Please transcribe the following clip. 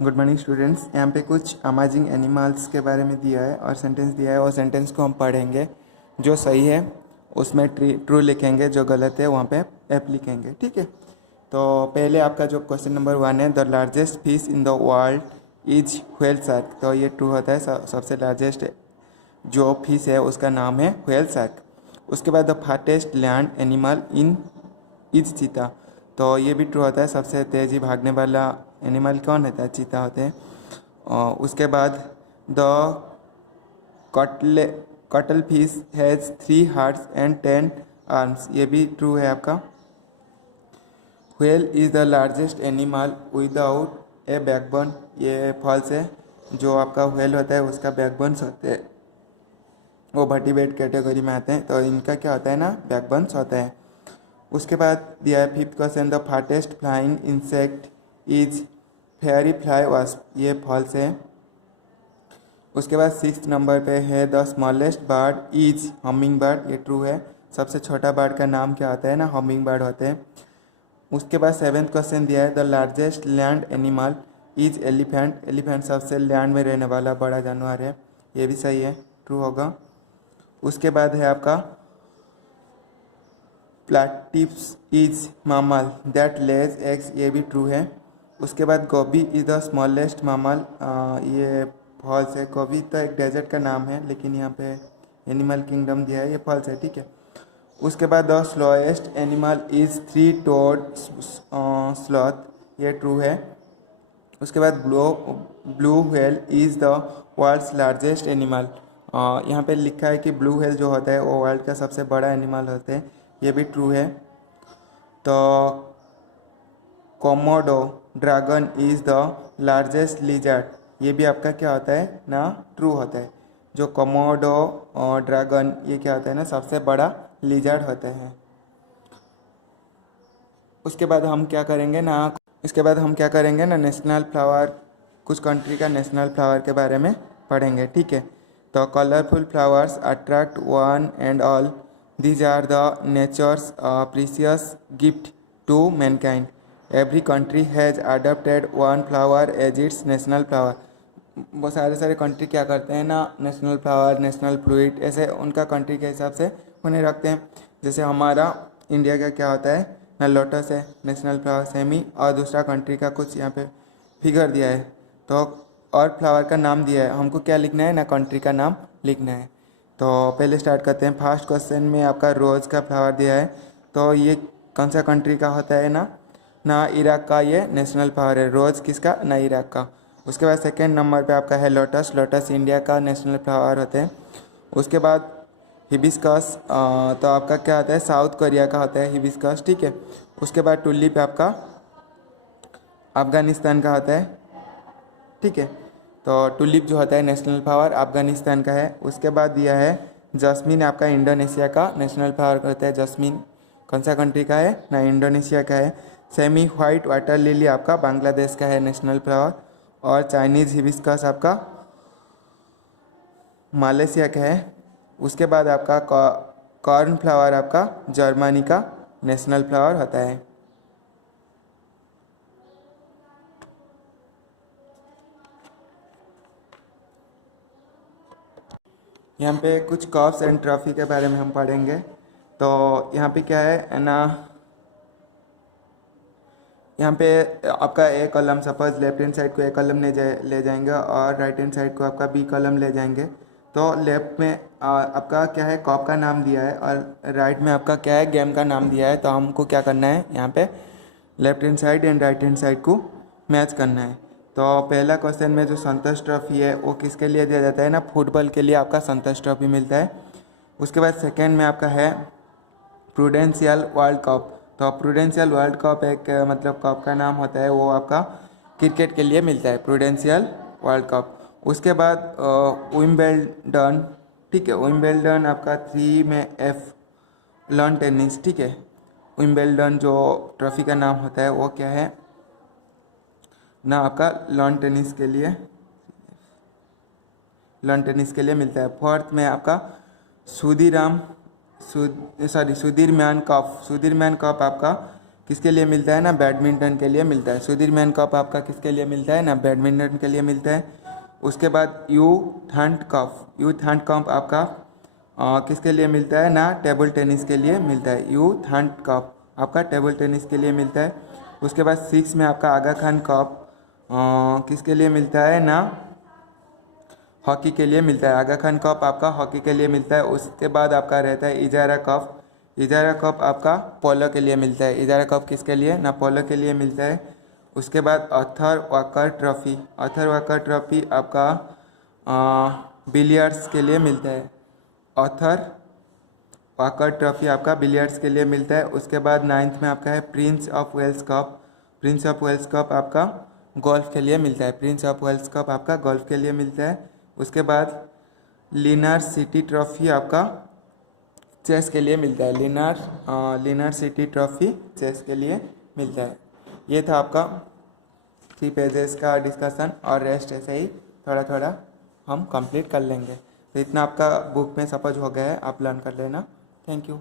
Good morning students. यहाँ पे कुछ अमेजिंग एनिमल्स के बारे में दिया है और सेंटेंस दिया है और सेंटेंस को हम पढ़ेंगे। जो सही है उसमें ट्रू लिखेंगे, जो गलत है वहाँ पे एफ लिखेंगे। ठीक है, तो पहले आपका जो क्वेश्चन नंबर 1 है, the largest fish in the world is whale shark. तो ये ट्रू होता है, सबसे लार्जेस्ट जो फिश है उसका नाम है व्हेल शार्क। उसके बाद the fastest land animal in is चीता। तो ये भी ट्रू होता है, सबसे तेज़ी भागने वाला एनिमल कौन होता है? चीता होते हैं। उसके बाद the cuttle fish has 3 hearts and 10 arms. ये भी ट्रू है आपका। Whale is the largest animal without A backbone. ये फॉल्स है। जो आपका व्हेल होता है उसका बैकबोन्स होते हैं, वो वर्टिब्रेट कैटेगरी में आते हैं, तो इनका क्या होता है ना, बैकबोन्स होता है। उसके बाद दिया है 5th question, the fastest flying insect is fairy fly wasp. ये फॉल्स है। उसके बाद 6th नंबर पे है the smallest bird is humming bird. ये ट्रू है। सबसे छोटा बर्ड का नाम क्या होता है ना, हमिंग बर्ड होते हैं। उसके बाद 7th क्वेश्चन दिया है the largest land animal is elephant. Elephant सबसे लैंड में रहने वाला बड़ा जानवर है। ये भी सही है, ट्रू होगा। उसके बाद है आपका प्लैटिपस इज मामल दैट लेज एग्स। ये भी ट्रू है। उसके बाद गोबी इज द स्मॉलेस्ट मामल। ये फॉल्स है। गोबी तो एक डेजर्ट का नाम है, लेकिन यहाँ पे एनिमल किंगडम दिया है, ये फॉल्स है। ठीक है। उसके बाद the slowest animal is 3 toed sloth. ये ट्रू है। उसके बाद blue whale is the world's largest animal. यहाँ पे लिखा है कि ब्लू व्हेल जो होता है वो वर्ल्ड का सबसे बड़ा एनिमल होता है। ये भी ट्रू है। तो Komodo dragon is the largest lizard. ये भी आपका क्या होता है ना, ट्रू होता है। जो कोमोडो ड्रैगन ये क्या होता है ना, सबसे बड़ा लिजर्ड होता है। उसके बाद हम क्या करेंगे ना, नेशनल फ्लावर, कुछ कंट्री का नेशनल फ्लावर के बारे में पढ़ेंगे। ठीक है। तो colourful flowers attract one and all, these are the nature's precious gift to mankind. Every country has adopted one flower as its national flower. वो सारे कंट्री क्या करते हैं ना, नेशनल फ्लावर, नेशनल फ्रूट, ऐसे उनका कंट्री के हिसाब से उन्हें रखते हैं। जैसे हमारा इंडिया का क्या होता है ना, लोटस है नेशनल फ्लावर सेमी, और दूसरा कंट्री का कुछ यहाँ पे फिगर दिया है, तो और फ्लावर का नाम दिया है, हमको क्या लिखना है ना, कंट्री का नाम लिखना है। तो पहले स्टार्ट करते हैं। फर्स्ट क्वेश्चन में आपका रोज़ का फ्लावर दिया है, तो ये कौन सा कंट्री का होता है ना इराक का ये नेशनल फ्लावर है। रोज़ किसका? ना इराक का। उसके बाद सेकेंड नंबर पे आपका है लोटस। लोटस इंडिया का नेशनल फ्लावर होते हैं। उसके बाद हिबिस्कस, तो आपका क्या होता है, साउथ कोरिया का होता है हिबिस्कस। ठीक है। उसके बाद टुलिप आपका अफ़गानिस्तान का होता है। ठीक है। तो टुलिप जो होता है नेशनल फ्लावर अफ़गानिस्तान का है। उसके बाद दिया है जस्मिन, आपका इंडोनेशिया का नेशनल फ्लावर होता है। जस्मिन कौन सा कंट्री का है ना, इंडोनेशिया का है। सेमी वाइट वाटर लिली आपका बांग्लादेश का है नेशनल फ्लावर। और चाइनीज़ हिबिस्कस आपका मलेशिया का है। उसके बाद आपका कॉर्न फ्लावर आपका जर्मनी का नेशनल फ्लावर होता है। यहाँ पे कुछ कप्स एंड ट्रॉफी के बारे में हम पढ़ेंगे। तो यहाँ पे क्या है ना, यहाँ पे आपका A column, suppose left hand side को ए कॉलम ले जाएंगे और राइट हैंड साइड को आपका बी कॉलम ले जाएंगे। तो लेफ्ट में आपका क्या है, कप का नाम दिया है, और राइट में आपका क्या है, गेम का नाम दिया है। तो हमको क्या करना है, यहाँ पे left hand side and right hand side को मैच करना है। तो पहला क्वेश्चन में जो संतोष ट्रॉफी है वो किसके लिए दिया जाता है ना, फुटबॉल के लिए आपका संतोष ट्रॉफी मिलता है। उसके बाद सेकेंड में आपका है प्रूडेंशियल वर्ल्ड कप। तो प्रूडेंशियल वर्ल्ड कप एक मतलब कप का नाम होता है, वो आपका क्रिकेट के लिए मिलता है, प्रूडेंशियल वर्ल्ड कप। उसके बाद विंबलडन। ठीक है। विंबलडन आपका 3 में एफ लॉन टेनिस। ठीक है। विंबलडन जो ट्रॉफी का नाम होता है वो क्या है ना, आपका लॉन टेनिस के लिए मिलता है। फोर्थ में आपका सुधीरमैन कप। सुधीरमैन कप आपका किसके लिए मिलता है ना, बैडमिंटन के लिए मिलता है। सुधीर मैन कप आपका किसके लिए मिलता है ना, बैडमिंटन के लिए मिलता है। उसके बाद यूथ हंट कप आपका किसके लिए मिलता है ना, टेबल टेनिस के लिए मिलता है। यूथ हंट कप आपका टेबल टेनिस के लिए मिलता है। उसके बाद 6 में आपका आगा खान कप किसके लिए मिलता है ना, हॉकी के लिए मिलता है। आगा खान कप आपका हॉकी के लिए मिलता है। उसके बाद आपका रहता है इजारा कप आपका पोलो के लिए मिलता है। इजारा कप किसके लिए ना, पोलो के लिए मिलता है। उसके बाद आर्थर वाकर ट्रॉफी आपका बिलियर्ड्स के लिए मिलता है। आर्थर वाकर ट्रॉफी आपका बिलियर्ड्स के लिए मिलता है। उसके बाद 9th में आपका है प्रिंस ऑफ वेल्स कप आपका गोल्फ के लिए मिलता है। प्रिंस ऑफ वेल्स कप आपका गोल्फ के लिए मिलता है। उसके बाद लिनार सिटी ट्रॉफी आपका चेस के लिए मिलता है। लिनार सिटी ट्रॉफी चेस के लिए मिलता है। ये था आपका 3 पेजेस का डिस्कशन, और रेस्ट ऐसे ही थोड़ा थोड़ा हम कंप्लीट कर लेंगे। तो इतना आपका बुक में समझ हो गया है, आप लर्न कर लेना। Thank you.